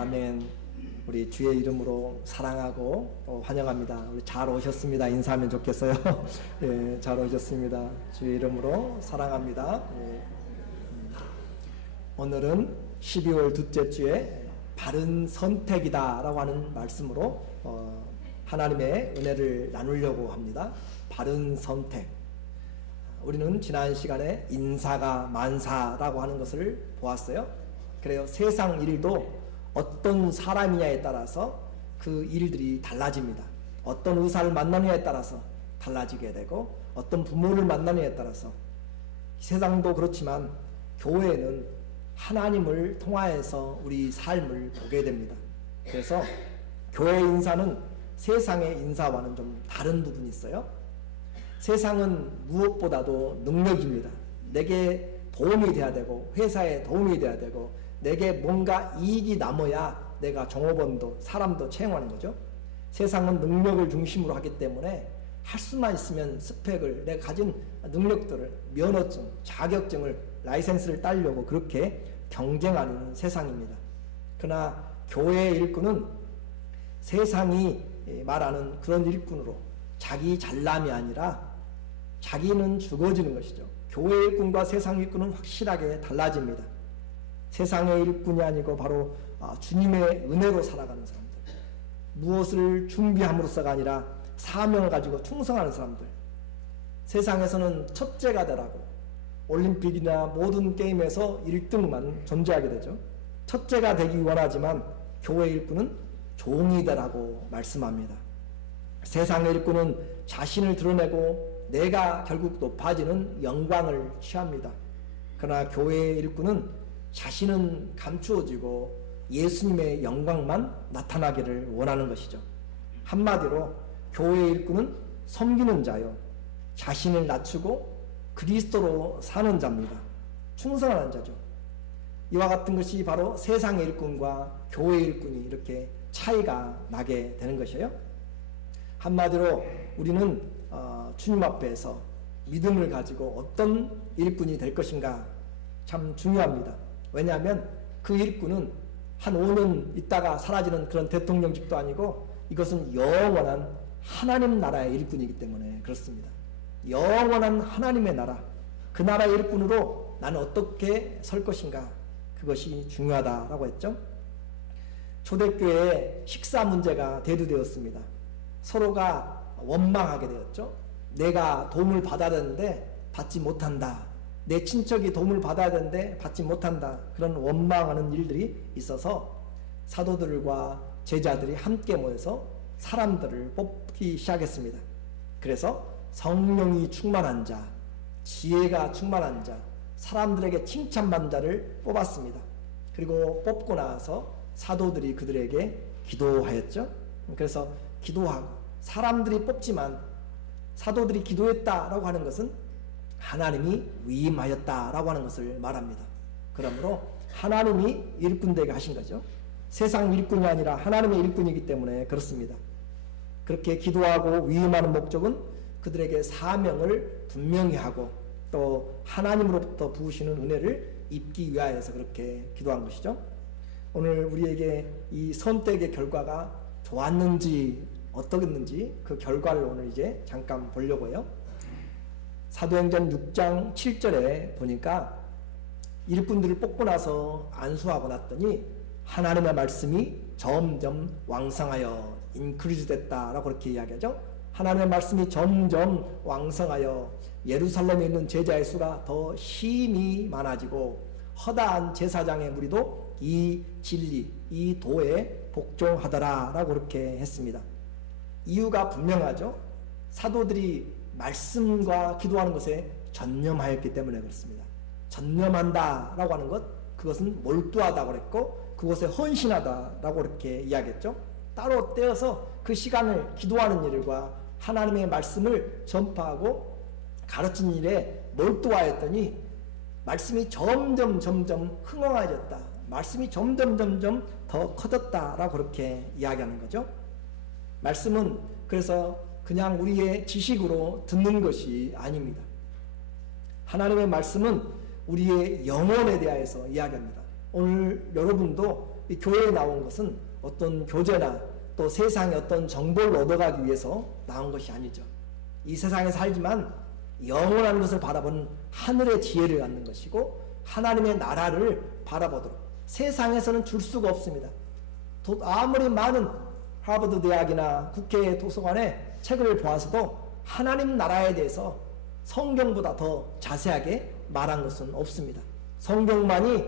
아멘. 우리 주의 이름으로 사랑하고 환영합니다. 우리 잘 오셨습니다. 인사하면 좋겠어요. 예, 잘 오셨습니다. 주의 이름으로 사랑합니다. 예. 오늘은 12월 둘째 주에 바른 선택이다라고 하는 말씀으로 하나님의 은혜를 나누려고 합니다. 바른 선택. 우리는 지난 시간에 인사가 만사라고 하는 것을 보았어요. 그래요. 세상 일도 어떤 사람이냐에 따라서 그 일들이 달라집니다. 어떤 의사를 만나느냐에 따라서 달라지게 되고, 어떤 부모를 만나느냐에 따라서. 세상도 그렇지만 교회는 하나님을 통하여서 우리 삶을 보게 됩니다. 그래서 교회 인사는 세상의 인사와는 좀 다른 부분이 있어요. 세상은 무엇보다도 능력입니다. 내게 도움이 돼야 되고, 회사에 도움이 돼야 되고, 내게 뭔가 이익이 남아야 내가 종업원도 사람도 채용하는 거죠. 세상은 능력을 중심으로 하기 때문에 할 수만 있으면 스펙을, 내가 가진 능력들을, 면허증, 자격증을, 라이센스를 따려고 그렇게 경쟁하는 세상입니다. 그러나 교회의 일꾼은 세상이 말하는 그런 일꾼으로 자기 잘남이 아니라 자기는 죽어지는 것이죠. 교회 일꾼과 세상 일꾼은 확실하게 달라집니다. 세상의 일꾼이 아니고 바로 주님의 은혜로 살아가는 사람들, 무엇을 준비함으로써가 아니라 사명을 가지고 충성하는 사람들. 세상에서는 첫째가 되라고 올림픽이나 모든 게임에서 1등만 존재하게 되죠. 첫째가 되기 원하지만 교회 일꾼은 종이 되라고 말씀합니다. 세상의 일꾼은 자신을 드러내고 내가 결국 높아지는 영광을 취합니다. 그러나 교회의 일꾼은 자신은 감추어지고 예수님의 영광만 나타나기를 원하는 것이죠. 한마디로 교회의 일꾼은 섬기는 자요, 자신을 낮추고 그리스도로 사는 자입니다. 충성하는 자죠. 이와 같은 것이 바로 세상의 일꾼과 교회의 일꾼이 이렇게 차이가 나게 되는 것이에요. 한마디로 우리는 주님 앞에서 믿음을 가지고 어떤 일꾼이 될 것인가 참 중요합니다. 왜냐하면 그 일꾼은 한 5년 있다가 사라지는 그런 대통령직도 아니고 이것은 영원한 하나님 나라의 일꾼이기 때문에 그렇습니다. 영원한 하나님의 나라, 그 나라의 일꾼으로 나는 어떻게 설 것인가, 그것이 중요하다라고 했죠. 초대교회에 식사 문제가 대두되었습니다. 서로가 원망하게 되었죠. 내가 도움을 받아야 되는데 받지 못한다. 내 친척이 도움을 받아야 되는데 받지 못한다. 그런 원망하는 일들이 있어서 사도들과 제자들이 함께 모여서 사람들을 뽑기 시작했습니다. 그래서 성령이 충만한 자, 지혜가 충만한 자, 사람들에게 칭찬받는 자를 뽑았습니다. 그리고 뽑고 나서 사도들이 그들에게 기도하였죠. 그래서 기도하고 사람들이 뽑지만 사도들이 기도했다라고 하는 것은 하나님이 위임하였다라고 하는 것을 말합니다. 그러므로 하나님이 일꾼되게 하신 거죠. 세상 일꾼이 아니라 하나님의 일꾼이기 때문에 그렇습니다. 그렇게 기도하고 위임하는 목적은 그들에게 사명을 분명히 하고 또 하나님으로부터 부으시는 은혜를 입기 위하여서 그렇게 기도한 것이죠. 오늘 우리에게 이 선택의 결과가 좋았는지 어떻겠는지 그 결과를 오늘 이제 잠깐 보려고 해요. 사도행전 6장 7절에 보니까 일꾼들을 뽑고 나서 안수하고 났더니 하나님의 말씀이 점점 왕성하여 인크리즈 됐다라고 그렇게 이야기하죠. 하나님의 말씀이 점점 왕성하여 예루살렘에 있는 제자의 수가 더 심히 많아지고 허다한 제사장의 무리도 이 진리, 이 도에 복종하더라라고 그렇게 했습니다. 이유가 분명하죠. 사도들이 말씀과 기도하는 것에 전념하였기 때문에 그렇습니다. 전념한다라고 하는 것, 그것은 몰두하다고 그랬고 그것에 헌신하다라고 그렇게 이야기했죠. 따로 떼어서 그 시간을 기도하는 일과 하나님의 말씀을 전파하고 가르치는 일에 몰두하였더니 말씀이 점점 흥황해졌다. 말씀이 점점 더 커졌다라고 그렇게 이야기하는 거죠. 말씀은 그래서 그냥 우리의 지식으로 듣는 것이 아닙니다. 하나님의 말씀은 우리의 영혼에 대하여서 이야기합니다. 오늘 여러분도 이 교회에 나온 것은 어떤 교제나 또 세상의 어떤 정보를 얻어가기 위해서 나온 것이 아니죠. 이 세상에 살지만 영원한 것을 바라보는 하늘의 지혜를 갖는 것이고 하나님의 나라를 바라보도록 세상에서는 줄 수가 없습니다. 아무리 많은 하버드 대학이나 국회 도서관에 책을 보아서도 하나님 나라에 대해서 성경보다 더 자세하게 말한 것은 없습니다. 성경만이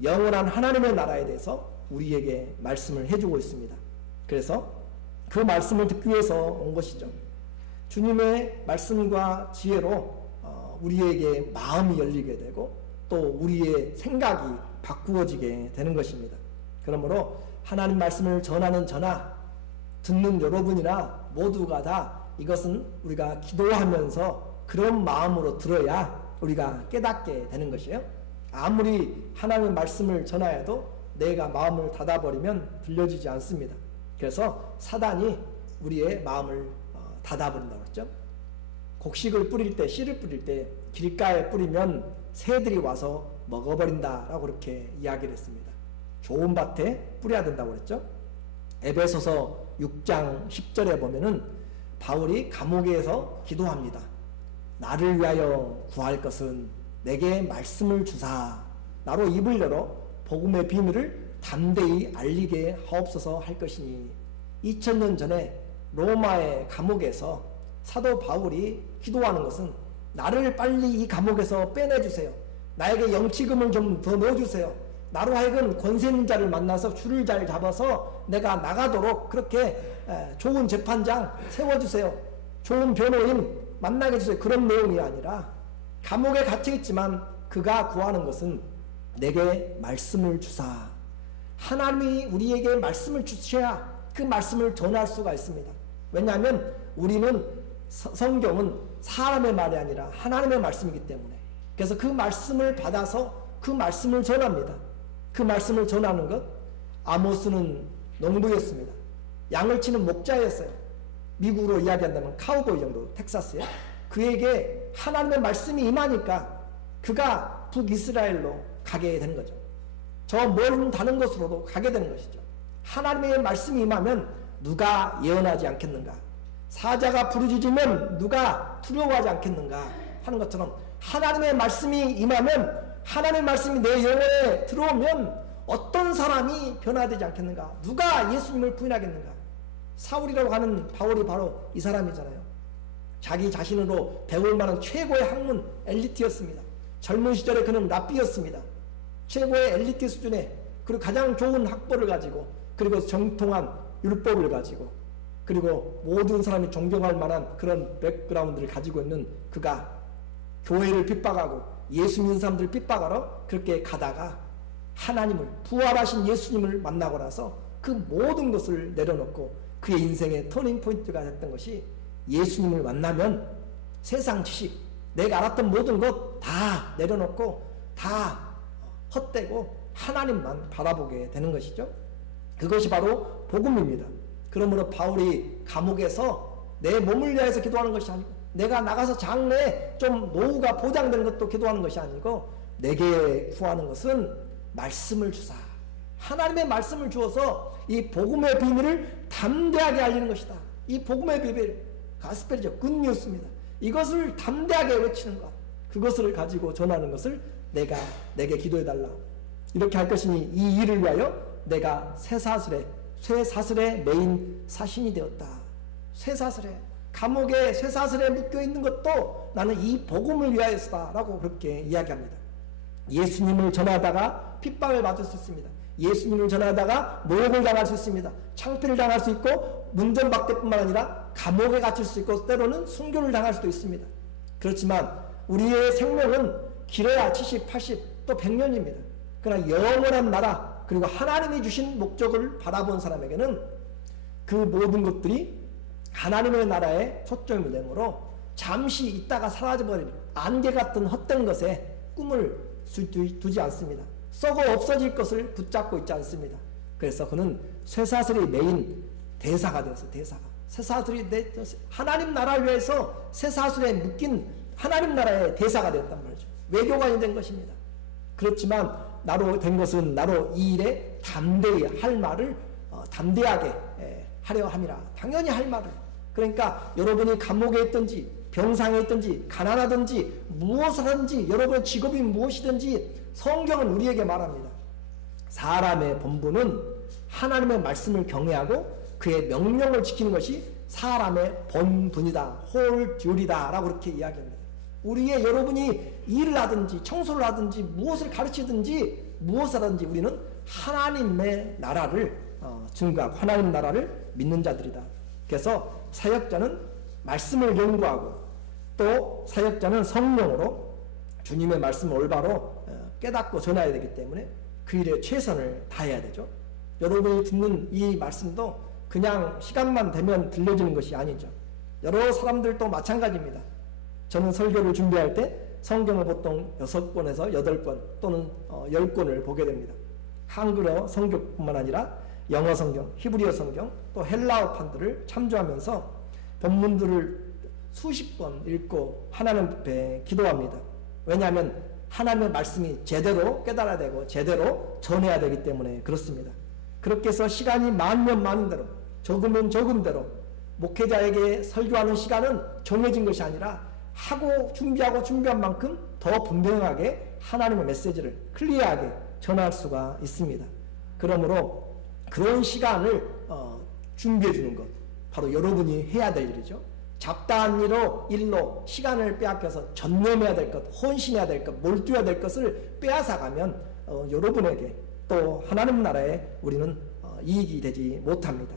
영원한 하나님의 나라에 대해서 우리에게 말씀을 해주고 있습니다. 그래서 그 말씀을 듣기 위해서 온 것이죠. 주님의 말씀과 지혜로 우리에게 마음이 열리게 되고 또 우리의 생각이 바꾸어지게 되는 것입니다. 그러므로 하나님 말씀을 전하는 저나 듣는 여러분이나 모두가 다 이것은 우리가 기도하면서 그런 마음으로 들어야 우리가 깨닫게 되는 것이에요. 아무리 하나님의 말씀을 전하여도 내가 마음을 닫아버리면 들려지지 않습니다. 그래서 사단이 우리의 마음을 닫아버린다고 했죠. 곡식을 뿌릴 때, 씨를 뿌릴 때 길가에 뿌리면 새들이 와서 먹어버린다라고 그렇게 이야기를 했습니다. 좋은 밭에 뿌려야 된다고 그랬죠. 에베소서 6장 10절에 보면은 바울이 감옥에서 기도합니다. 나를 위하여 구할 것은 내게 말씀을 주사 나로 입을 열어 복음의 비밀을 담대히 알리게 하옵소서 할 것이니 2000년 전에 로마의 감옥에서 사도 바울이 기도하는 것은 나를 빨리 이 감옥에서 빼내주세요. 나에게 영치금을 좀 더 넣어주세요. 나로 하여금 권세 있는 자를 만나서 줄을 잘 잡아서 내가 나가도록 그렇게 좋은 재판장 세워주세요. 좋은 변호인 만나게 해주세요. 그런 내용이 아니라 감옥에 갇혀있지만 그가 구하는 것은 내게 말씀을 주사. 하나님이 우리에게 말씀을 주셔야 그 말씀을 전할 수가 있습니다. 왜냐하면 우리는 성경은 사람의 말이 아니라 하나님의 말씀이기 때문에 그래서 그 말씀을 받아서 그 말씀을 전합니다. 그 말씀을 전하는 것 아모스는 농부였습니다. 양을 치는 목자였어요. 미국으로 이야기한다면 카우보이 정도 텍사스에 그에게 하나님의 말씀이 임하니까 그가 북이스라엘로 가게 되는 거죠. 저 먼 다른 곳으로도 가게 되는 것이죠. 하나님의 말씀이 임하면 누가 예언하지 않겠는가? 사자가 부르짖으면 누가 두려워하지 않겠는가? 하는 것처럼 하나님의 말씀이 임하면 하나님의 말씀이 내 영혼에 들어오면 어떤 사람이 변화되지 않겠는가? 누가 예수님을 부인하겠는가? 사울이라고 하는 바울이 바로 이 사람이잖아요. 자기 자신으로 배울 만한 최고의 학문 엘리트였습니다. 젊은 시절에 그는 랍비였습니다. 최고의 엘리트 수준의 그리고 가장 좋은 학벌을 가지고 그리고 정통한 율법을 가지고 그리고 모든 사람이 존경할 만한 그런 백그라운드를 가지고 있는 그가 교회를 핍박하고 예수 믿는 사람들을 핍박하러 그렇게 가다가 하나님을 부활하신 예수님을 만나고 나서 그 모든 것을 내려놓고 그의 인생의 터닝 포인트가 됐던 것이 예수님을 만나면 세상 지식 내가 알았던 모든 것 다 내려놓고 다 헛되고 하나님만 바라보게 되는 것이죠. 그것이 바로 복음입니다. 그러므로 바울이 감옥에서 내 몸을 위해서 기도하는 것이 아니고 내가 나가서 장래에 좀 노후가 보장되는 것도 기도하는 것이 아니고 내게 구하는 것은 말씀을 주사. 하나님의 말씀을 주어서 이 복음의 비밀을 담대하게 알리는 것이다. 이 복음의 비밀, 가스펠이죠. 굿뉴스입니다. 이것을 담대하게 외치는 것. 그것을 가지고 전하는 것을 내게 기도해달라. 이렇게 할 것이니 이 일을 위하여 내가 쇠사슬에 매인 사신이 되었다. 쇠사슬에 감옥에 쇠사슬에 묶여있는 것도 나는 이 복음을 위하여서다 라고 그렇게 이야기합니다. 예수님을 전하다가 핍박을 받을 수 있습니다. 예수님을 전하다가 모욕을 당할 수 있습니다. 창피를 당할 수 있고 문전박대뿐만 아니라 감옥에 갇힐 수 있고 때로는 순교를 당할 수도 있습니다. 그렇지만 우리의 생명은 길어야 70, 80, 또 100년입니다. 그러나 영원한 나라 그리고 하나님이 주신 목적을 바라본 사람에게는 그 모든 것들이 하나님의 나라에 초점이 되므로 잠시 있다가 사라져버릴 안개 같은 헛된 것에 꿈을 두지 않습니다. 썩어 없어질 것을 붙잡고 있지 않습니다. 그래서 그는 쇠사슬이 메인 대사가 되었어요. 대사가. 쇠사슬이 하나님 나라를 위해서 쇠사슬에 묶인 하나님 나라의 대사가 되었단 말이죠. 외교관이 된 것입니다. 그렇지만 나로 된 것은 나로 이 일에 담대히 할 말을 담대하게 하려 함이라. 당연히 할 말을. 그러니까 여러분이 감옥에 있든지 병상에 있든지 가난하든지 무엇을 하든지 여러분의 직업이 무엇이든지 성경은 우리에게 말합니다. 사람의 본분은 하나님의 말씀을 경외하고 그의 명령을 지키는 것이 사람의 본분이다, 홀 듀리다 라고 그렇게 이야기합니다. 우리의 여러분이 일을 하든지 청소를 하든지 무엇을 가르치든지 무엇을 하든지 우리는 하나님의 나라를 증거하고 하나님 나라를 믿는 자들이다. 그래서 사역자는 말씀을 연구하고 또 사역자는 성령으로 주님의 말씀을 올바로 깨닫고 전해야 되기 때문에 그 일에 최선을 다해야 되죠. 여러분이 듣는 이 말씀도 그냥 시간만 되면 들려지는 것이 아니죠. 여러 사람들도 마찬가지입니다. 저는 설교를 준비할 때 성경을 보통 6권에서 8권 또는 10권을 보게 됩니다. 한글어 성경뿐만 아니라 영어 성경, 히브리어 성경, 또 헬라어판들을 참조하면서 본문들을 수십 번 읽고 하나님 앞에 기도합니다. 왜냐하면 하나님의 말씀이 제대로 깨달아야 되고 제대로 전해야 되기 때문에 그렇습니다. 그렇게 해서 시간이 많으면 많은 대로 적으면 적은 대로 목회자에게 설교하는 시간은 정해진 것이 아니라 하고 준비한 만큼 더 분명하게 하나님의 메시지를 클리어하게 전할 수가 있습니다. 그러므로 그런 시간을 준비해 주는 것 바로 여러분이 해야 될 일이죠. 잡다한 일로 시간을 빼앗겨서 전념해야 될 것, 헌신해야 될 것, 몰두해야 될 것을 빼앗아가면 여러분에게 또 하나님 나라에 우리는 이익이 되지 못합니다.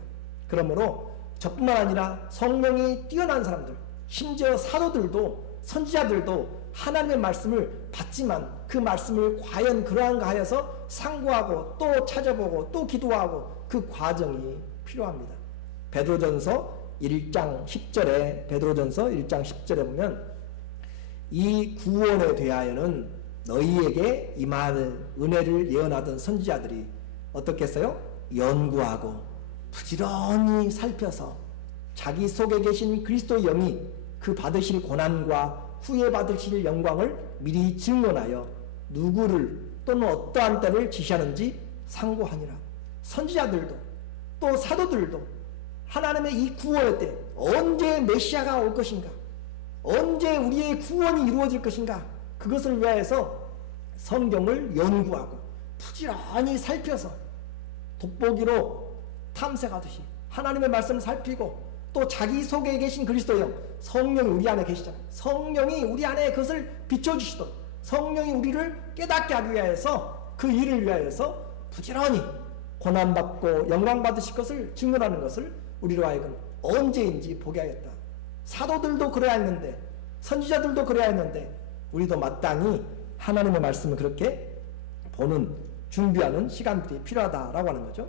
그러므로 저뿐만 아니라 성령이 뛰어난 사람들, 심지어 사도들도 선지자들도 하나님의 말씀을 받지만 그 말씀을 과연 그러한가 하여서 상고하고 또 찾아보고 또 기도하고 그 과정이 필요합니다. 베드로전서 1장 10절에 보면 이 구원에 대하여는 너희에게 임할 은혜를 예언하던 선지자들이 어떻게 했어요? 연구하고 부지런히 살펴서 자기 속에 계신 그리스도의 영이 그 받으실 고난과 후에 받으실 영광을 미리 증언하여 누구를 또는 어떠한 때를 지시하는지 상고하니라. 선지자들도 또 사도들도 하나님의 이 구원의 때 언제 메시아가 올 것인가, 언제 우리의 구원이 이루어질 것인가, 그것을 위하여서 성경을 연구하고 부지런히 살펴서 돋보기로 탐색하듯이 하나님의 말씀을 살피고 또 자기 속에 계신 그리스도의 영, 성령이 우리 안에 계시잖아요. 성령이 우리 안에 그것을 비춰주시도록 성령이 우리를 깨닫게 하기 위하여서 그 일을 위하여서 부지런히 고난받고 영광받으실 것을 증언하는 것을 우리로 하여금 언제인지 보게 하였다. 사도들도 그래야 했는데 선지자들도 그래야 했는데 우리도 마땅히 하나님의 말씀을 그렇게 보는 준비하는 시간들이 필요하다라고 하는 거죠.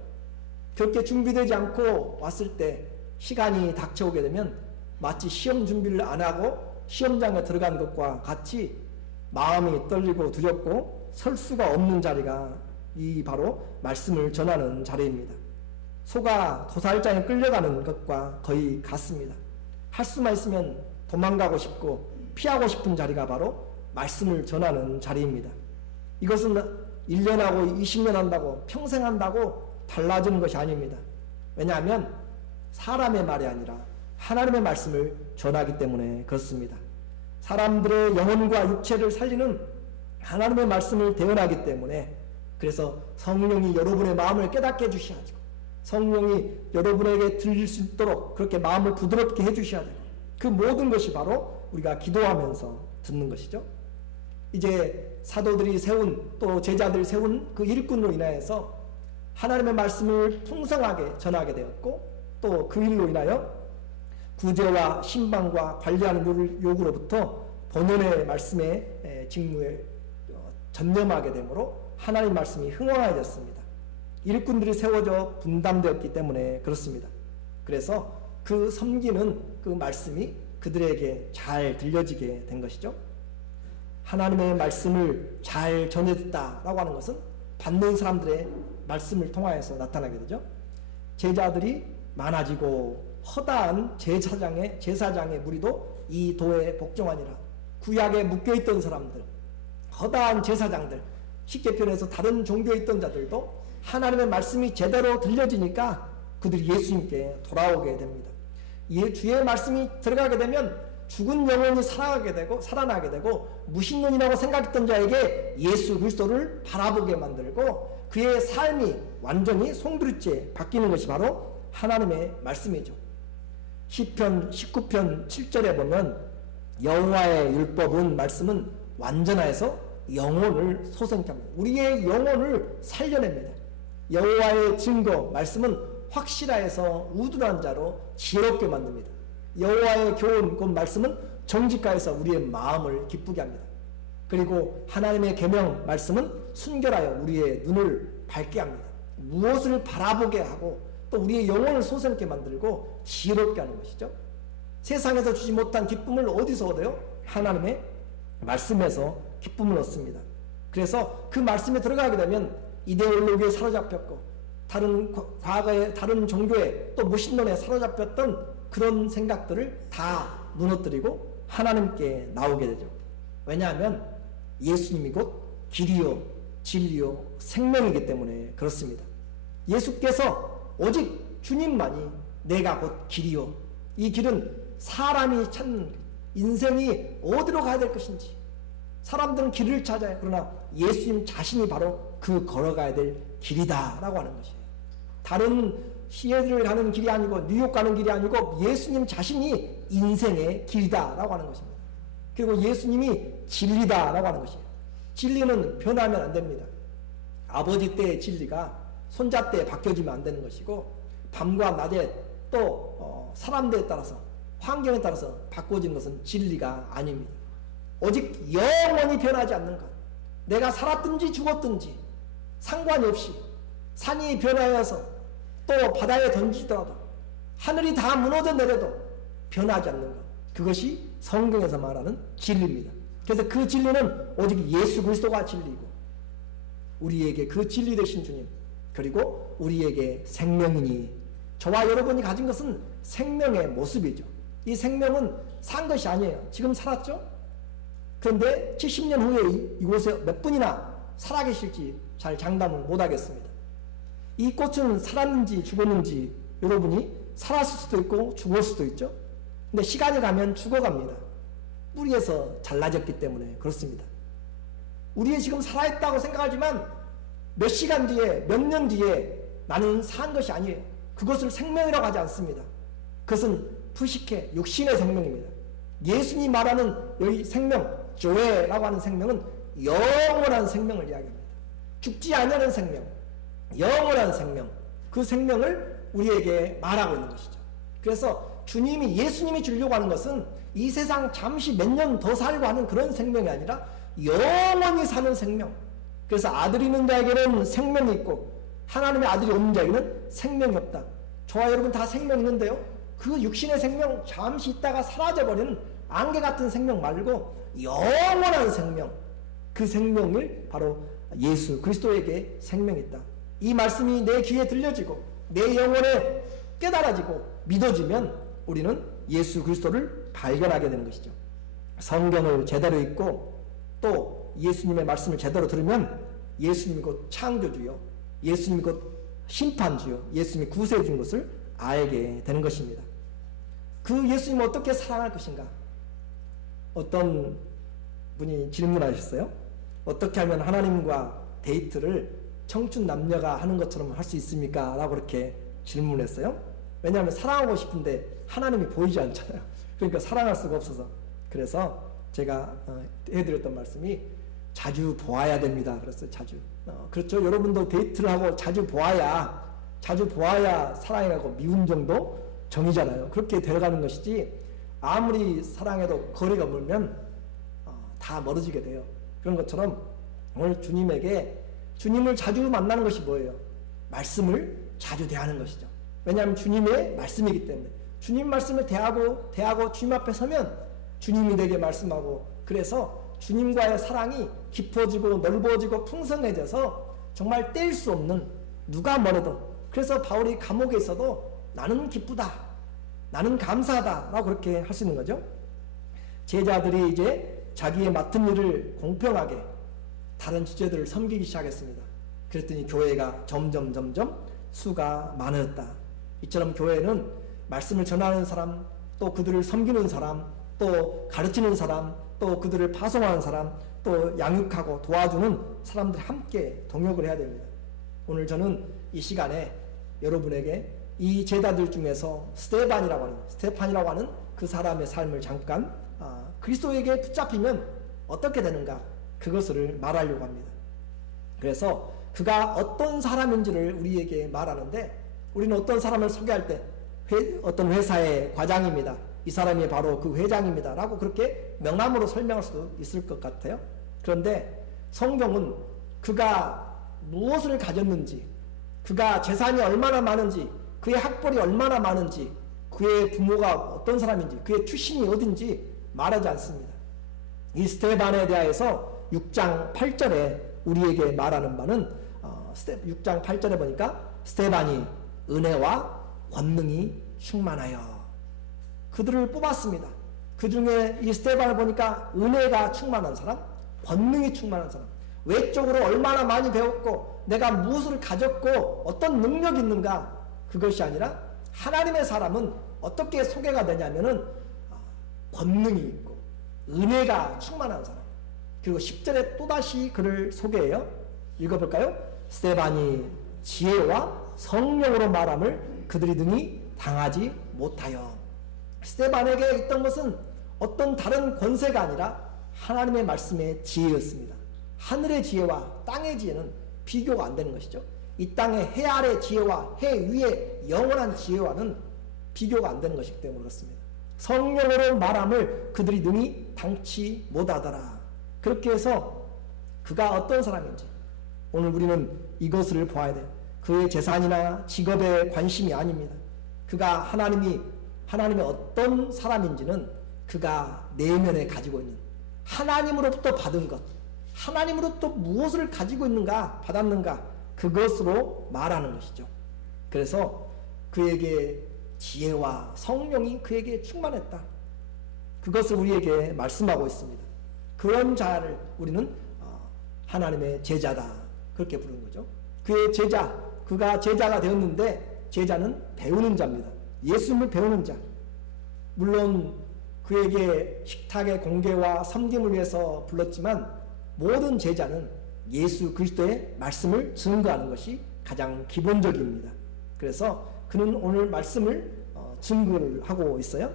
그렇게 준비되지 않고 왔을 때 시간이 닥쳐오게 되면 마치 시험 준비를 안 하고 시험장에 들어간 것과 같이 마음이 떨리고 두렵고 설 수가 없는 자리가 이 바로 말씀을 전하는 자리입니다. 소가 도살장에 끌려가는 것과 거의 같습니다. 할 수만 있으면 도망가고 싶고 피하고 싶은 자리가 바로 말씀을 전하는 자리입니다. 이것은 1년 하고 20년 한다고 평생 한다고 달라지는 것이 아닙니다. 왜냐하면 사람의 말이 아니라 하나님의 말씀을 전하기 때문에 그렇습니다. 사람들의 영혼과 육체를 살리는 하나님의 말씀을 대언하기 때문에 그래서 성령이 여러분의 마음을 깨닫게 해주셔야죠. 성령이 여러분에게 들릴 수 있도록 그렇게 마음을 부드럽게 해주셔야 돼요. 그 모든 것이 바로 우리가 기도하면서 듣는 것이죠. 이제 사도들이 세운 또 제자들이 세운 그 일꾼으로 인하여서 하나님의 말씀을 풍성하게 전하게 되었고 또 그 일로 인하여 구제와 신방과 관리하는 요구로부터 본연의 말씀의 직무에 전념하게 되므로 하나님 말씀이 흥왕해졌습니다. 일꾼들이 세워져 분담되었기 때문에 그렇습니다. 그래서 그 섬기는 그 말씀이 그들에게 잘 들려지게 된 것이죠. 하나님의 말씀을 잘 전해 듣다라고 하는 것은 받는 사람들의 말씀을 통하여서 나타나게 되죠. 제자들이 많아지고 허다한 제사장의 무리도 이 도에 복종하니라. 구약에 묶여있던 사람들, 허다한 제사장들, 쉽게 표현해서 다른 종교에 있던 자들도 하나님의 말씀이 제대로 들려지니까 그들이 예수님께 돌아오게 됩니다. 주의 말씀이 들어가게 되면 죽은 영혼이 살아나게 되고 무신론이라고 생각했던 자에게 예수 그리스도를 바라보게 만들고 그의 삶이 완전히 송두리째 바뀌는 것이 바로 하나님의 말씀이죠. 시편 19편 7절에 보면 여호와의 율법은 말씀은 완전하여서 영혼을 소생케 합니다. 우리의 영혼을 살려냅니다. 여호와의 증거 말씀은 확실하여서 우둔한 자로 지혜롭게 만듭니다. 여호와의 교훈 곧 말씀은 정직하여서 우리의 마음을 기쁘게 합니다. 그리고 하나님의 계명 말씀은 순결하여 우리의 눈을 밝게 합니다. 무엇을 바라보게 하고 또 우리의 영혼을 소생케 만들고 지혜롭게 하는 것이죠. 세상에서 주지 못한 기쁨을 어디서 얻어요? 하나님의 말씀에서 기쁨을 얻습니다. 그래서 그 말씀에 들어가게 되면 이데올로기에 사로잡혔고 다른 과거의 다른 종교에 또 무신론에 사로잡혔던 그런 생각들을 다 무너뜨리고 하나님께 나오게 되죠. 왜냐하면 예수님이 곧 길이요 진리요 생명이기 때문에 그렇습니다. 예수께서 오직 주님만이 내가 곧 길이요, 이 길은 사람이 찾는 인생이 어디로 가야 될 것인지 사람들은 길을 찾아요. 그러나 예수님 자신이 바로 그 걸어가야 될 길이다 라고 하는 것이에요. 다른 시애틀을 가는 길이 아니고 뉴욕 가는 길이 아니고 예수님 자신이 인생의 길이다 라고 하는 것입니다. 그리고 예수님이 진리다 라고 하는 것이에요. 진리는 변하면 안 됩니다. 아버지 때의 진리가 손자 때에 바뀌어지면 안 되는 것이고 밤과 낮에 또 사람들에 따라서 환경에 따라서 바꿔진 것은 진리가 아닙니다. 오직 영원히 변하지 않는 것, 내가 살았든지 죽었든지 상관이 없이 산이 변하여서 또 바다에 던지더라도 하늘이 다 무너져 내려도 변하지 않는 것, 그것이 성경에서 말하는 진리입니다. 그래서 그 진리는 오직 예수 그리스도가 진리이고 우리에게 그 진리 되신 주님, 그리고 우리에게 생명이니, 저와 여러분이 가진 것은 생명의 모습이죠. 이 생명은 산 것이 아니에요. 지금 살았죠? 그런데 70년 후에 이곳에 몇 분이나 살아계실지 잘 장담을 못하겠습니다. 이 꽃은 살았는지 죽었는지 여러분이 살았을 수도 있고 죽을 수도 있죠. 근데 시간이 가면 죽어갑니다. 뿌리에서 잘라졌기 때문에 그렇습니다. 우리의 지금 살아있다고 생각하지만 몇 시간 뒤에 몇 년 뒤에 나는 산 것이 아니에요. 그것을 생명이라고 하지 않습니다. 그것은 푸시케 육신의 생명입니다. 예수님이 말하는 여기 생명 조에라고 하는 생명은 영원한 생명을 이야기합니다. 죽지 않는 생명, 영원한 생명, 그 생명을 우리에게 말하고 있는 것이죠. 그래서 예수님이 주려고 하는 것은 이 세상 잠시 몇 년 더 살고 하는 그런 생명이 아니라 영원히 사는 생명. 그래서 아들이 있는 자에게는 생명이 있고 하나님의 아들이 없는 자에게는 생명이 없다. 저와 여러분 다 생명 있는데요, 그 육신의 생명 잠시 있다가 사라져버리는 안개 같은 생명 말고 영원한 생명, 그 생명을 바로 예수 그리스도에게 생명이 있다. 이 말씀이 내 귀에 들려지고 내 영혼에 깨달아지고 믿어지면 우리는 예수 그리스도를 발견하게 되는 것이죠. 성경을 제대로 읽고 또 예수님의 말씀을 제대로 들으면 예수님이 곧 창조주요, 예수님이 곧 심판주요, 예수님이 구세해 준 것을 알게 되는 것입니다. 그 예수님을 어떻게 사랑할 것인가? 어떤 분이 질문하셨어요. 어떻게 하면 하나님과 데이트를 청춘 남녀가 하는 것처럼 할 수 있습니까? 라고 그렇게 질문했어요. 왜냐하면 사랑하고 싶은데 하나님이 보이지 않잖아요. 그러니까 사랑할 수가 없어서. 그래서 제가 해드렸던 말씀이 자주 보아야 됩니다. 그랬어요. 자주. 그렇죠. 여러분도 데이트를 하고 자주 보아야 사랑해가고 미운 정도 정이잖아요. 그렇게 되어가는 것이지 아무리 사랑해도 거리가 멀면 다 멀어지게 돼요. 그런 것처럼 오늘 주님을 자주 만나는 것이 뭐예요? 말씀을 자주 대하는 것이죠. 왜냐하면 주님의 말씀이기 때문에 주님 말씀을 대하고 주님 앞에 서면 주님이 내게 말씀하고, 그래서 주님과의 사랑이 깊어지고 넓어지고 풍성해져서 정말 뗄 수 없는, 누가 뭐래도, 그래서 바울이 감옥에 있어도 나는 기쁘다, 나는 감사하다 라고 그렇게 할 수 있는 거죠. 제자들이 이제 자기의 맡은 일을 공평하게 다른 주제들을 섬기기 시작했습니다. 그랬더니 교회가 점점 수가 많아졌다. 이처럼 교회는 말씀을 전하는 사람, 또 그들을 섬기는 사람, 또 가르치는 사람, 또 그들을 파송하는 사람, 또 양육하고 도와주는 사람들이 함께 동역을 해야 됩니다. 오늘 저는 이 시간에 여러분에게 이 제자들 중에서 스테판이라고 하는 그 사람의 삶을 잠깐 그리스도에게 붙잡히면 어떻게 되는가, 그것을 말하려고 합니다. 그래서 그가 어떤 사람인지를 우리에게 말하는데, 우리는 어떤 사람을 소개할 때 어떤 회사의 과장입니다, 이 사람이 바로 그 회장입니다 라고 그렇게 명함으로 설명할 수도 있을 것 같아요. 그런데 성경은 그가 무엇을 가졌는지, 그가 재산이 얼마나 많은지, 그의 학벌이 얼마나 많은지, 그의 부모가 어떤 사람인지, 그의 출신이 어딘지 말하지 않습니다. 이 스테반에 대하여서 6장 8절에 우리에게 말하는 바는 6장 8절에 보니까 스테반이 은혜와 권능이 충만하여 그들을 뽑았습니다. 그 중에 이 스테반을 보니까 은혜가 충만한 사람, 권능이 충만한 사람, 외적으로 얼마나 많이 배웠고 내가 무엇을 가졌고 어떤 능력이 있는가, 그것이 아니라 하나님의 사람은 어떻게 소개가 되냐면은 권능이 있고 은혜가 충만한 사람. 그리고 10절에 또다시 그를 소개해요. 읽어볼까요? 스테반이 지혜와 성령으로 말함을 그들이 능히 당하지 못하여. 스테반에게 있던 것은 어떤 다른 권세가 아니라 하나님의 말씀의 지혜였습니다. 하늘의 지혜와 땅의 지혜는 비교가 안 되는 것이죠. 이 땅의 해 아래 지혜와 해 위의 영원한 지혜와는 비교가 안 되는 것이기 때문에 그렇습니다. 성령으로 말함을 그들이 능히 당치 못하더라. 그렇게 해서 그가 어떤 사람인지 오늘 우리는 이것을 보아야 돼요. 그의 재산이나 직업에 관심이 아닙니다. 그가 하나님의 어떤 사람인지는 그가 내면에 가지고 있는 하나님으로부터 받은 것, 하나님으로부터 무엇을 가지고 있는가, 받았는가, 그것으로 말하는 것이죠. 그래서 그에게 지혜와 성령이 그에게 충만했다. 그것을 우리에게 말씀하고 있습니다. 그런 자를 우리는 하나님의 제자다, 그렇게 부르는 거죠. 그의 제자, 그가 제자가 되었는데 제자는 배우는 자입니다. 예수님을 배우는 자. 물론 그에게 식탁의 공개와 섬김을 위해서 불렀지만 모든 제자는 예수 그리스도의 말씀을 증거하는 것이 가장 기본적입니다. 그래서 그는 오늘 말씀을 증거를 하고 있어요.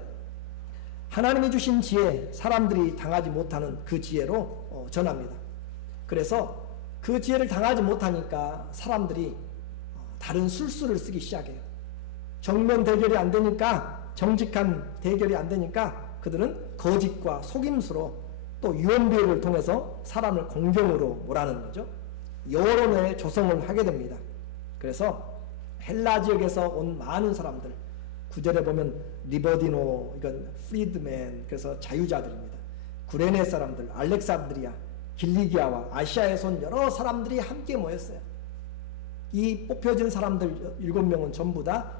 하나님이 주신 지혜, 사람들이 당하지 못하는 그 지혜로 전합니다. 그래서 그 지혜를 당하지 못하니까 사람들이 다른 술수를 쓰기 시작해요. 정면 대결이 안 되니까, 정직한 대결이 안 되니까 그들은 거짓과 속임수로 또 유언비어를 통해서 사람을 공경으로 몰아넣는 거죠. 여론의 조성을 하게 됩니다. 그래서 헬라 지역에서 온 많은 사람들, 9절에 보면 리버디노, 이건 프리드맨, 그래서 자유자들입니다. 구레네 사람들, 알렉산드리아, 길리기아와 아시아에서 온 여러 사람들이 함께 모였어요. 이 뽑혀진 사람들 7명은 전부 다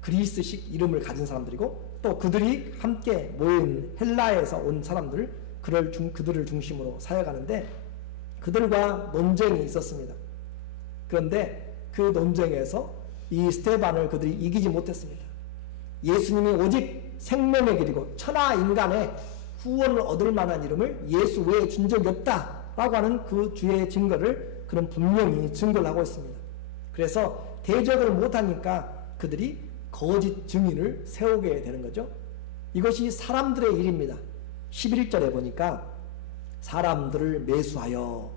그리스식 이름을 가진 사람들이고, 또 그들이 함께 모인 헬라에서 온 사람들, 그들을 중심으로 사역하는데 그들과 논쟁이 있었습니다. 그런데 그 논쟁에서 이 스테반을 그들이 이기지 못했습니다. 예수님이 오직 생명의 길이고 천하 인간의 구원을 얻을 만한 이름을 예수 외에 준 적이 없다라고 하는 그 주의 증거를 그는 분명히 증거를 하고 있습니다. 그래서 대적을 못하니까 그들이 거짓 증인을 세우게 되는 거죠. 이것이 사람들의 일입니다. 11절에 보니까 사람들을 매수하여,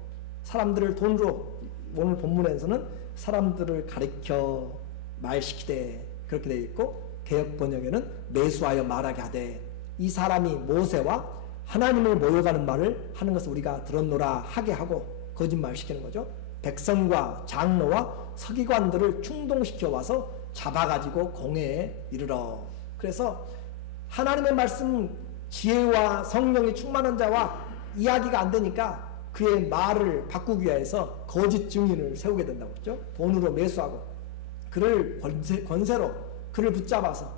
사람들을 돈으로, 오늘 본문에서는 사람들을 가리켜 말시키되 그렇게 되어 있고, 개역 번역에는 매수하여 말하게 하되, 이 사람이 모세와 하나님을 모욕하는 말을 하는 것을 우리가 들었노라 하게 하고 거짓말시키는 거죠. 백성과 장로와 서기관들을 충동시켜 와서 잡아가지고 공회에 이르러. 그래서 하나님의 말씀, 지혜와 성령이 충만한 자와 이야기가 안 되니까 그의 말을 바꾸기 위해서 거짓 증인을 세우게 된다고 했죠. 돈으로 매수하고 그를 권세로 그를 붙잡아서,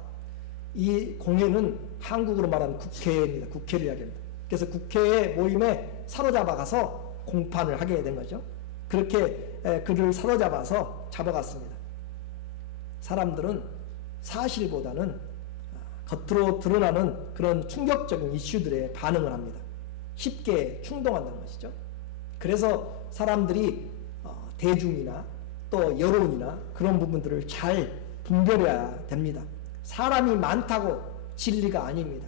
이 공회는 한국으로 말하는 국회입니다. 국회를 이야기합니다. 그래서 국회의 모임에 사로잡아 가서 공판을 하게 된 거죠. 그렇게 그를 사로잡아서 잡아갔습니다. 사람들은 사실보다는 겉으로 드러나는 그런 충격적인 이슈들에 반응을 합니다. 쉽게 충동한다는 것이죠. 그래서 사람들이 대중이나 또 여론이나 그런 부분들을 잘 분별해야 됩니다. 사람이 많다고 진리가 아닙니다.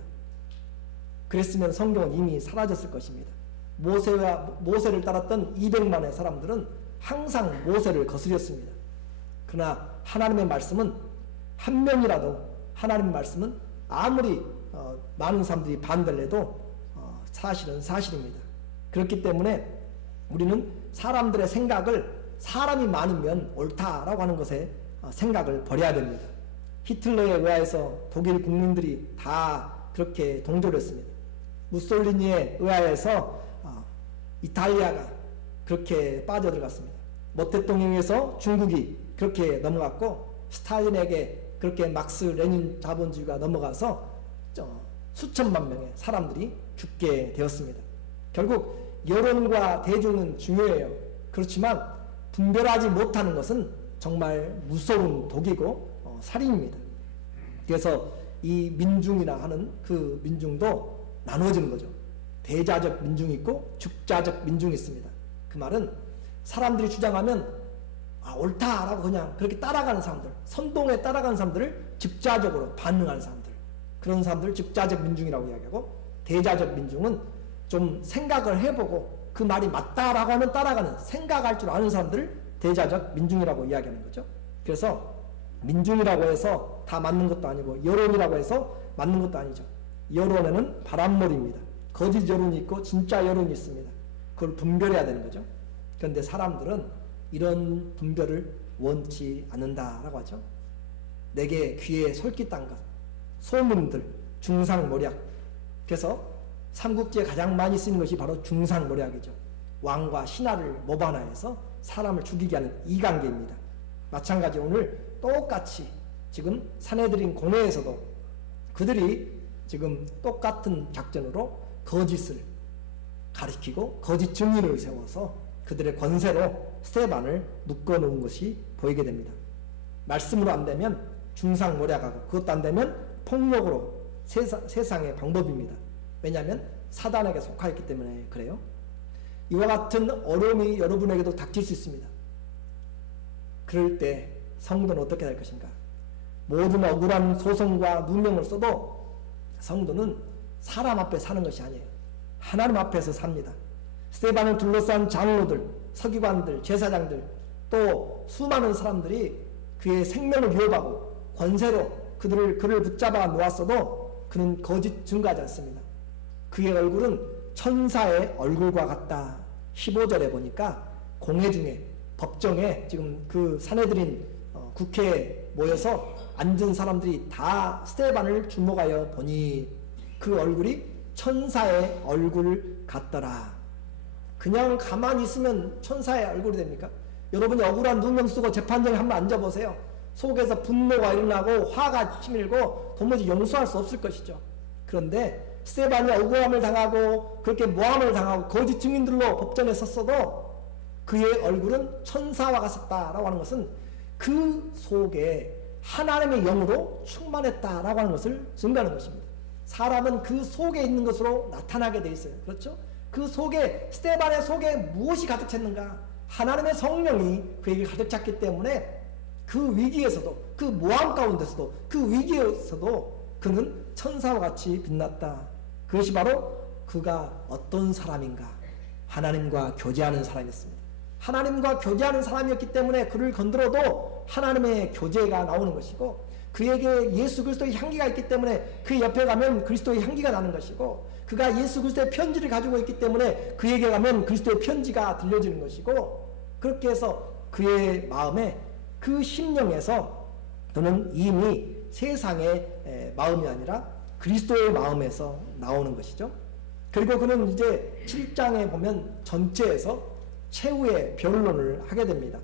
그랬으면 성경은 이미 사라졌을 것입니다. 모세를 따랐던 200만의 사람들은 항상 모세를 거스렸습니다. 그러나 하나님의 말씀은 한 명이라도 하나님의 말씀은 아무리 많은 사람들이 반대를 해도 사실은 사실입니다. 그렇기 때문에 우리는 사람들의 생각을 사람이 많으면 옳다라고 하는 것에 생각을 버려야 됩니다. 히틀러에 의해서 독일 국민들이 다 그렇게 동조를 했습니다. 무솔리니에 의해서 이탈리아가 그렇게 빠져들어갔습니다. 모태똥에 의해서 중국이 그렇게 넘어갔고 스탈린에게 그렇게 막스 레닌 자본주의가 넘어가서 수천만 명의 사람들이 죽게 되었습니다. 결국 여론과 대중은 중요해요. 그렇지만 분별하지 못하는 것은 정말 무서운 독이고 살인입니다. 그래서 이 민중이라 하는 그 민중도 나누어지는 거죠. 대자적 민중이 있고 죽자적 민중이 있습니다. 그 말은 사람들이 주장하면 옳다라고 그냥 그렇게 따라가는 사람들, 선동에 따라가는 사람들을 즉자적으로 반응하는 사람들, 그런 사람들을 즉자적 민중이라고 이야기하고, 대자적 민중은 좀 생각을 해보고 그 말이 맞다라고 하면 따라가는, 생각할 줄 아는 사람들을 대자적 민중이라고 이야기하는 거죠. 그래서 민중이라고 해서 다 맞는 것도 아니고 여론이라고 해서 맞는 것도 아니죠. 여론에는 바람mol이입니다. 거짓 여론이 있고 진짜 여론이 있습니다. 그걸 분별해야 되는 거죠. 그런데 사람들은 이런 분별을 원치 않는다라고 하죠. 내게 귀에 솔깃한 것, 소문들, 중상모략. 그래서 삼국지에 가장 많이 쓰는 것이 바로 중상모략이죠. 왕과 신하를 모반화해서 사람을 죽이게 하는 이관계입니다. 마찬가지 오늘 똑같이 지금 사내들인 공회에서도 그들이 지금 똑같은 작전으로 거짓을 가리키고 거짓 증인을 세워서 그들의 권세로 스데반을 묶어놓은 것이 보이게 됩니다. 말씀으로 안 되면 중상모략하고, 그것도 안 되면 폭력으로 세상의 방법입니다. 왜냐하면 사단에게 속하였기 때문에 그래요. 이와 같은 어려움이 여러분에게도 닥칠 수 있습니다. 그럴 때 성도는 어떻게 될 것인가? 모든 억울한 소송과 누명을 써도 성도는 사람 앞에 사는 것이 아니에요. 하나님 앞에서 삽니다. 스데반을 둘러싼 장로들, 서기관들, 제사장들, 또 수많은 사람들이 그의 생명을 위협하고 권세로 그를 붙잡아 놓았어도 그는 거짓 증거하지 않습니다. 그의 얼굴은 천사의 얼굴과 같다. 15절에 보니까 공회 중에, 법정에 지금 그 사내들인 국회에 모여서 앉은 사람들이 다 스데반을 주목하여 보니 그 얼굴이 천사의 얼굴 같더라. 그냥 가만히 있으면 천사의 얼굴이 됩니까? 여러분이 억울한 누명 쓰고 재판장에 한번 앉아보세요. 속에서 분노가 일어나고 화가 치밀고 도무지 용서할 수 없을 것이죠. 그런데 스데반이 억울함을 당하고 그렇게 모함을 당하고 거짓 증인들로 법정에 섰어도 그의 얼굴은 천사와 같았다라고 하는 것은 그 속에 하나님의 영으로 충만했다라고 하는 것을 증거하는 것입니다. 사람은 그 속에 있는 것으로 나타나게 돼 있어요. 그렇죠? 그 속에, 스데반의 속에 무엇이 가득 찼는가? 하나님의 성령이 그에게 가득 찼기 때문에 그 위기에서도, 그 모함 가운데서도, 그 위기에서도 그는 천사와 같이 빛났다. 그것이 바로 그가 어떤 사람인가? 하나님과 교제하는 사람이었습니다. 하나님과 교제하는 사람이었기 때문에 그를 건드려도 하나님의 교제가 나오는 것이고, 그에게 예수 그리스도의 향기가 있기 때문에 그 옆에 가면 그리스도의 향기가 나는 것이고, 그가 예수 그리스도의 편지를 가지고 있기 때문에 그에게 가면 그리스도의 편지가 들려지는 것이고, 그렇게 해서 그의 마음에, 그 심령에서 그는 이미 세상의 마음이 아니라 그리스도의 마음에서 나오는 것이죠. 그리고 그는 이제 7장에 보면 전체에서 최후의 변론을 하게 됩니다.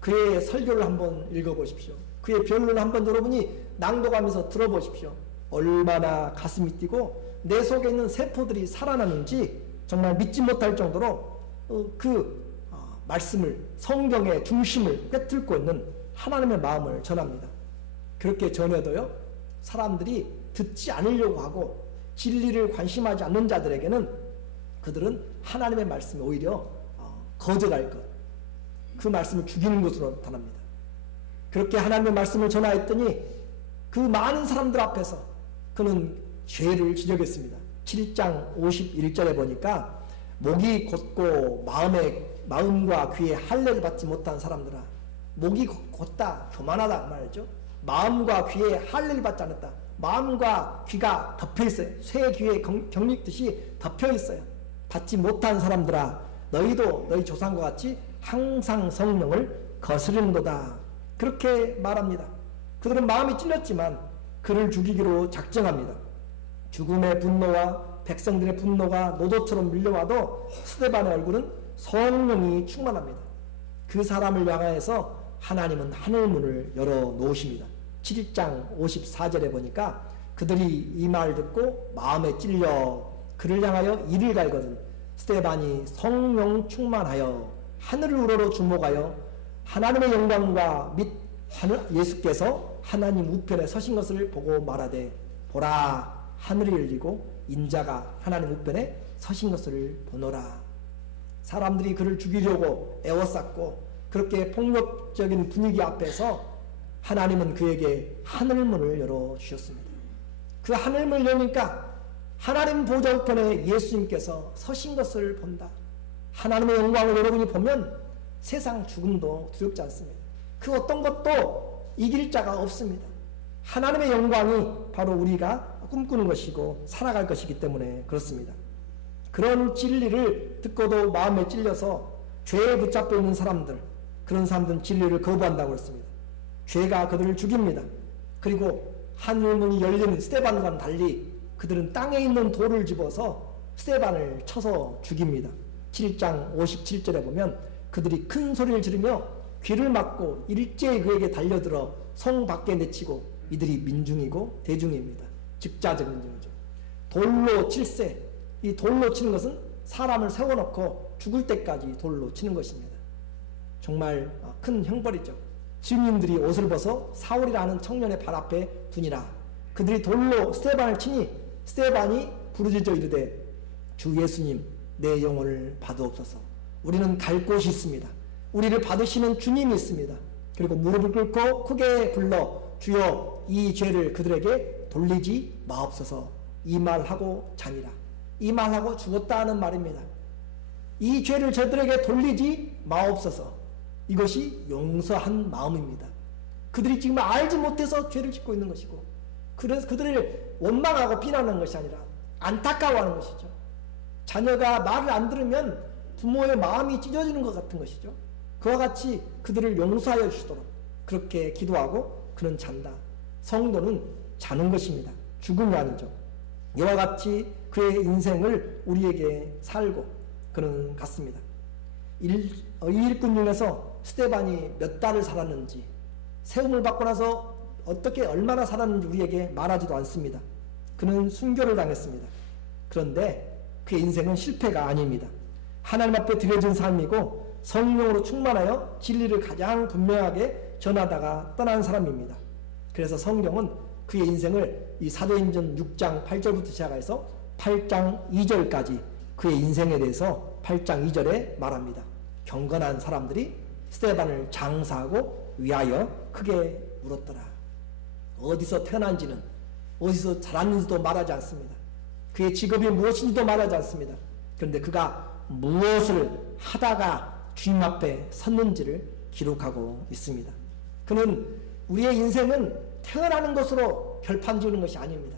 그의 설교를 한번 읽어보십시오. 그의 변론을 한번 여러분이 낭독하면서 들어보십시오. 얼마나 가슴이 뛰고 내 속에 있는 세포들이 살아나는지 정말 믿지 못할 정도로 그 말씀을, 성경의 중심을 꿰뚫고 있는 하나님의 마음을 전합니다. 그렇게 전해도요, 사람들이 듣지 않으려고 하고 진리를 관심하지 않는 자들에게는 그들은 하나님의 말씀이 오히려 거절할 것, 그 말씀을 죽이는 것으로 나타납니다. 그렇게 하나님의 말씀을 전하였더니 그 많은 사람들 앞에서 그는 죄를 지적했습니다. 7장 51절에 보니까 목이 곧고 마음과 귀에 할례를 받지 못한 사람들아, 목이 곧다, 교만하다 말이죠. 마음과 귀에 할례를 받지 않았다. 마음과 귀가 덮여 있어요. 새 귀에 경릭듯이 덮여 있어요. 받지 못한 사람들아, 너희도 너희 조상과 같이 항상 성령을 거스르는도다. 그렇게 말합니다. 그들은 마음이 찔렸지만 그를 죽이기로 작정합니다. 죽음의 분노와 백성들의 분노가 노도처럼 밀려와도 스데반의 얼굴은 성령이 충만합니다. 그 사람을 향하여서 하나님은 하늘문을 열어놓으십니다. 7장 54절에 보니까 그들이 이 말을 듣고 마음에 찔려 그를 향하여 이를 갈거든 스데반이 성령 충만하여 하늘을 우러러 주목하여 하나님의 영광과 및 예수께서 하나님 우편에 서신 것을 보고 말하되 보라, 하늘이 열리고 인자가 하나님 우편에 서신 것을 보노라. 사람들이 그를 죽이려고 애워쌌고 그렇게 폭력적인 분위기 앞에서 하나님은 그에게 하늘문을 열어주셨습니다. 그 하늘문을 여니까 하나님 보좌 우편에 예수님께서 서신 것을 본다. 하나님의 영광을 여러분이 보면 세상 죽음도 두렵지 않습니다. 그 어떤 것도 이길 자가 없습니다. 하나님의 영광이 바로 우리가 꿈꾸는 것이고 살아갈 것이기 때문에 그렇습니다. 그런 진리를 듣고도 마음에 찔려서 죄에 붙잡혀 있는 사람들, 그런 사람들은 진리를 거부한다고 했습니다. 죄가 그들을 죽입니다. 그리고 하늘문이 열리는 스데반과는 달리 그들은 땅에 있는 돌을 집어서 스데반을 쳐서 죽입니다. 7장 57절에 보면 그들이 큰 소리를 지르며 귀를 막고 일제히 그에게 달려들어 성 밖에 내치고 이들이 민중이고 대중입니다. 즉자적 민중이죠. 돌로 칠세, 이 돌로 치는 것은 사람을 세워놓고 죽을 때까지 돌로 치는 것입니다. 정말 큰 형벌이죠. 증인들이 옷을 벗어 사울이라는 청년의 발 앞에 두니라. 그들이 돌로 스데반을 치니 스데반이 부르짖어 이르되 주 예수님, 내 영혼을 받으옵소서. 우리는 갈 곳이 있습니다. 우리를 받으시는 주님이 있습니다. 그리고 무릎을 꿇고 크게 불러 주여 이 죄를 그들에게 돌리지 마옵소서. 이 말하고 자니라. 이 말하고 죽었다는 말입니다. 이 죄를 저들에게 돌리지 마옵소서. 이것이 용서한 마음입니다. 그들이 지금 알지 못해서 죄를 짓고 있는 것이고, 그래서 그들을 원망하고 비난하는 것이 아니라 안타까워하는 것이죠. 자녀가 말을 안 들으면 부모의 마음이 찢어지는 것 같은 것이죠. 그와 같이 그들을 용서하여 주시도록 그렇게 기도하고 그는 잔다. 성도는 자는 것입니다. 죽음이 아니죠. 이와 같이 그의 인생을 우리에게 살고 그는 갔습니다. 이 일꾼 중에서 스데반이 몇 달을 살았는지, 세움을 받고 나서 어떻게 얼마나 살았는지 우리에게 말하지도 않습니다. 그는 순교를 당했습니다. 그런데 그의 인생은 실패가 아닙니다. 하나님 앞에 드려진 삶이고 성령으로 충만하여 진리를 가장 분명하게 전하다가 떠난 사람입니다. 그래서 성경은 그의 인생을 이 사도행전 6장 8절부터 시작해서 8장 2절까지 그의 인생에 대해서 8장 2절에 말합니다. 경건한 사람들이 스데반을 장사하고 위하여 크게 물었더라. 어디서 태어난지는, 어디서 자랐는지도 말하지 않습니다. 그의 직업이 무엇인지도 말하지 않습니다. 그런데 그가 무엇을 하다가 주님 앞에 섰는지를 기록하고 있습니다. 그는 우리의 인생은 태어나는 것으로 결판 지우는 것이 아닙니다.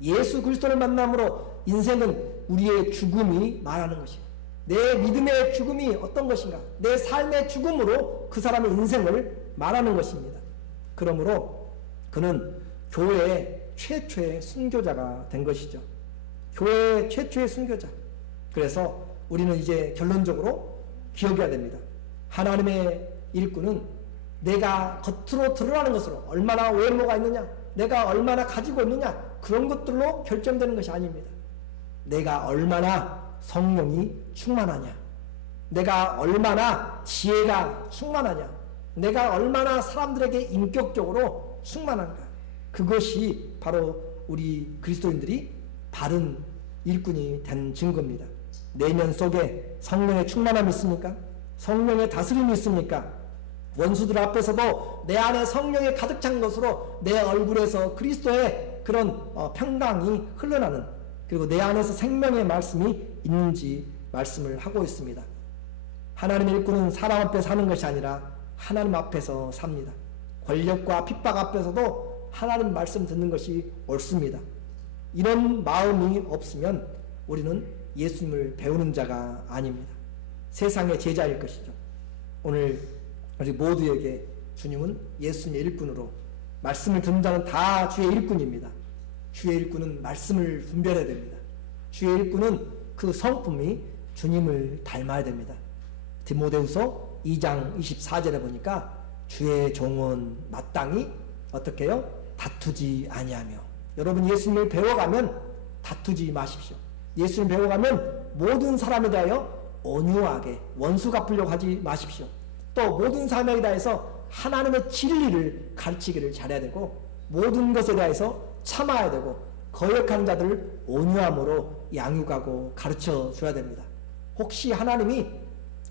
예수 그리스도를 만남으로 인생은 우리의 죽음이 말하는 것이에요. 내 믿음의 죽음이 어떤 것인가, 내 삶의 죽음으로 그 사람의 인생을 말하는 것입니다. 그러므로 그는 교회의 최초의 순교자가 된 것이죠. 교회의 최초의 순교자. 그래서 우리는 이제 결론적으로 기억해야 됩니다. 하나님의 일꾼은 내가 겉으로 드러나는 것으로 얼마나 외모가 있느냐, 내가 얼마나 가지고 있느냐, 그런 것들로 결정되는 것이 아닙니다. 내가 얼마나 성령이 충만하냐, 내가 얼마나 지혜가 충만하냐, 내가 얼마나 사람들에게 인격적으로 충만한가, 그것이 바로 우리 그리스도인들이 바른 일꾼이 된 증거입니다. 내면 속에 성령의 충만함이 있습니까? 성령의 다스림이 있습니까? 원수들 앞에서도 내 안에 성령이 가득 찬 것으로 내 얼굴에서 그리스도의 그런 평강이 흘러나는, 그리고 내 안에서 생명의 말씀이 있는지 말씀을 하고 있습니다. 하나님의 일꾼은 사람 앞에 사는 것이 아니라 하나님 앞에서 삽니다. 권력과 핍박 앞에서도 하나님 말씀 듣는 것이 옳습니다. 이런 마음이 없으면 우리는 예수님을 배우는 자가 아닙니다. 세상의 제자일 것이죠. 오늘 우리 모두에게 주님은 예수님의 일꾼으로, 말씀을 듣는 자는 다 주의 일꾼입니다. 주의 일꾼은 말씀을 분별해야 됩니다. 주의 일꾼은 그 성품이 주님을 닮아야 됩니다. 디모데후서 2장 24절에 보니까 주의 종은 마땅히 어떻게 해요? 다투지 아니하며. 여러분 예수님을 배워가면 다투지 마십시오. 예수님 배워가면 모든 사람에 대하여 온유하게 원수 갚으려고 하지 마십시오. 또 모든 사람에 대해서 하나님의 진리를 가르치기를 잘해야 되고, 모든 것에 대해서 참아야 되고, 거역하는 자들을 온유함으로 양육하고 가르쳐 줘야 됩니다. 혹시 하나님이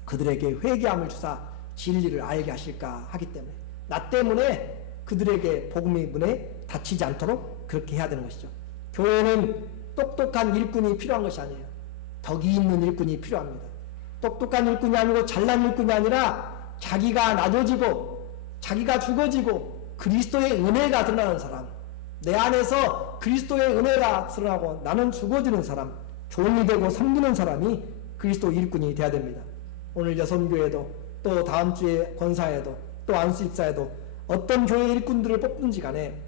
그들에게 회개함을 주사 진리를 알게 하실까 하기 때문에, 나 때문에 그들에게 복음의 문에 닫히지 않도록 그렇게 해야 되는 것이죠. 교회는 똑똑한 일꾼이 필요한 것이 아니에요. 덕이 있는 일꾼이 필요합니다. 똑똑한 일꾼이 아니고 잘난 일꾼이 아니라 자기가 낮아지고 자기가 죽어지고 그리스도의 은혜가 드러나는 사람, 내 안에서 그리스도의 은혜가 드러나고 나는 죽어지는 사람, 종이 되고 섬기는 사람이 그리스도 일꾼이 되어야 됩니다. 오늘 여성교회도 또 다음 주에 권사회도 또 안수집사에도 어떤 교회 일꾼들을 뽑든지 간에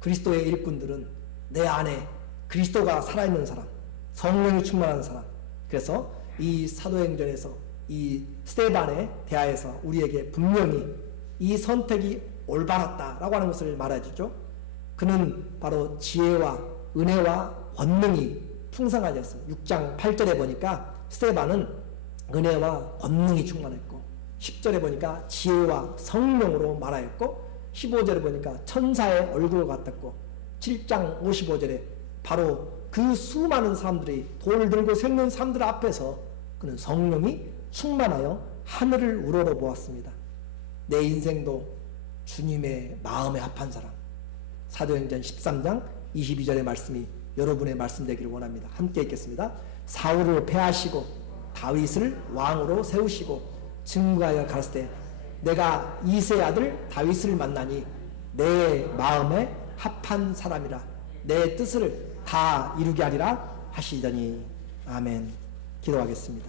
그리스도의 일꾼들은 내 안에 그리스도가 살아있는 사람, 성령이 충만한 사람. 그래서 이 사도행전에서 이 스데반에 대하여서 우리에게 분명히 이 선택이 올바랐다라고 하는 것을 말해주죠. 그는 바로 지혜와 은혜와 권능이 풍성하지 않습니다. 6장 8절에 보니까 스데반은 은혜와 권능이 충만했고, 10절에 보니까 지혜와 성령으로 말하였고, 15절에 보니까 천사의 얼굴 같았고, 7장 55절에 바로 그 수많은 사람들이 돌을 들고 솟는 사람들 앞에서 그는 성령이 충만하여 하늘을 우러러 보았습니다. 내 인생도 주님의 마음에 합한 사람, 사도행전 13장 22절의 말씀이 여러분의 말씀 되기를 원합니다. 함께 읽겠습니다. 사울을 패하시고 다윗을 왕으로 세우시고 증거하여 가라사대 내가 이새의 아들 다윗을 만나니 내 마음에 합한 사람이라 내 뜻을 다 이루게 하리라 하시더니. 아멘. 기도하겠습니다.